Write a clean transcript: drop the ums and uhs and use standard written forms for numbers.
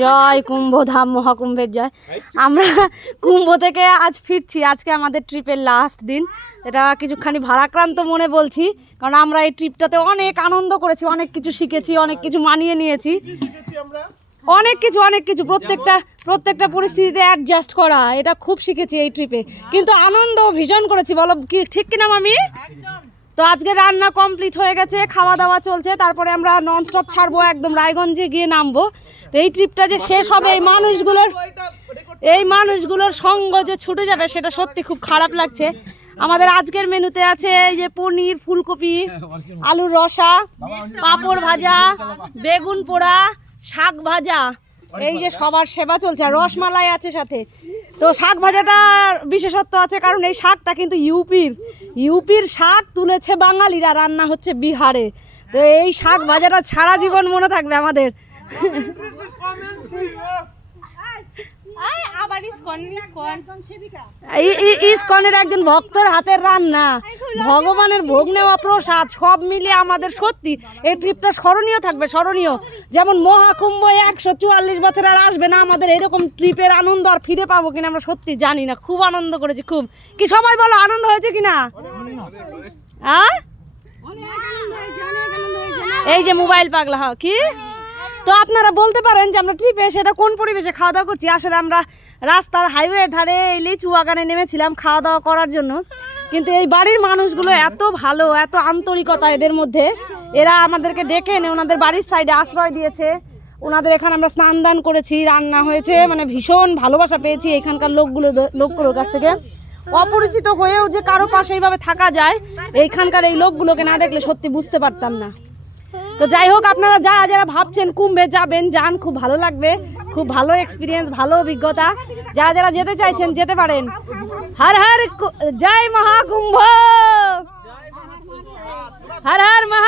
জয় কুম্ভধাম মহাকুম্ভের জয়। আমরা কুম্ভ থেকে আজ ফিরছি, আজকে আমাদের ট্রিপের লাস্ট দিন। এটা কিছুখানি ভারাক্রান্ত মনে বলছি, কারণ আমরা এই ট্রিপটাতে অনেক আনন্দ করেছি, অনেক কিছু শিখেছি, অনেক কিছু মানিয়ে নিয়েছি, অনেক কিছু প্রত্যেকটা পরিস্থিতিতে অ্যাডজাস্ট করা, এটা খুব শিখেছি এই ট্রিপে। কিন্তু আনন্দ ভীষণ করেছি, বলো কি ঠিক কিনা মামি? তো আজকে রান্না কমপ্লিট হয়ে গেছে, খাওয়া দাওয়া চলছে, তারপরে আমরা ননস্টপ ছাড়বো, একদম রায়গঞ্জে গিয়ে নামবো। তো এই ট্রিপটা যে শেষ হবে, এই মানুষগুলোর সঙ্গ যে ছুটে যাবে, সেটা সত্যি খুব খারাপ লাগছে। আমাদের আজকের মেনুতে আছে এই যে পনির, ফুলকপি, আলুর রসা, পাঁপড় ভাজা, বেগুন পোড়া, শাক ভাজা, এই যে সবার সেবা চলছে, আর রসমালাই আছে সাথে। তো শাক ভাজাটা বিশেষত্ব আছে, কারণ এই শাকটা কিন্তু ইউপির শাক তুলেছে বাঙালিরা, রান্না হচ্ছে বিহারে। তো এই শাক ভাজাটা সারা জীবন মনে থাকবে আমাদের। ইসকনের একজন ভক্তর হাতের রান্না, ভগবানের ভোগ নেওয়া প্রসাদ, সব মিলিয়ে আমাদের সত্যি এই ট্রিপটা স্মরণীয় থাকবে, স্মরণীয়। যেমন মহাকুম্ভ 144 বছর আর আসবে না, আমাদের এরকম ট্রিপের আনন্দ আর ফিরে পাবো কিনা আমরা সত্যি জানি না। খুব আনন্দ করেছি, খুব। কি সবাই বলো আনন্দ হয়েছে কিনা? এই যে মোবাইল পাগলা কি। তো আপনারা বলতে পারেন যে আমরা ট্রিপে সেটা কোন পরিবেশে খাওয়া দাওয়া করছি। আসলে আমরা রাস্তার হাইওয়ের ধারে এই লিচু বাগানে নেমেছিলাম খাওয়া দাওয়া করার জন্য। কিন্তু এই বাড়ির মানুষগুলো এত ভালো, এত আন্তরিকতা এদের মধ্যে, এরা আমাদেরকে ডেকে এনে ওনাদের বাড়ির সাইডে আশ্রয় দিয়েছে। ওনাদের এখানে আমরা স্নান দান করেছি, রান্না হয়েছে, মানে ভীষণ ভালোবাসা পেয়েছি এখানকার লোকগুলোর কাছ থেকে। অপরিচিত হয়েও যে কারো পাশে এইভাবে থাকা যায়, এইখানকার এই লোকগুলোকে না দেখলে সত্যি বুঝতে পারতাম না। তো যাই হোক, আপনারা যারা ভাবছেন কুম্ভে যাবেন, যান, খুব ভালো লাগবে, খুব ভালো এক্সপিরিয়েন্স, ভালো অভিজ্ঞতা। যারা যেতে চাইছেন যেতে পারেন। হর হর জয় মহাকুম্ভ, হর হর মহা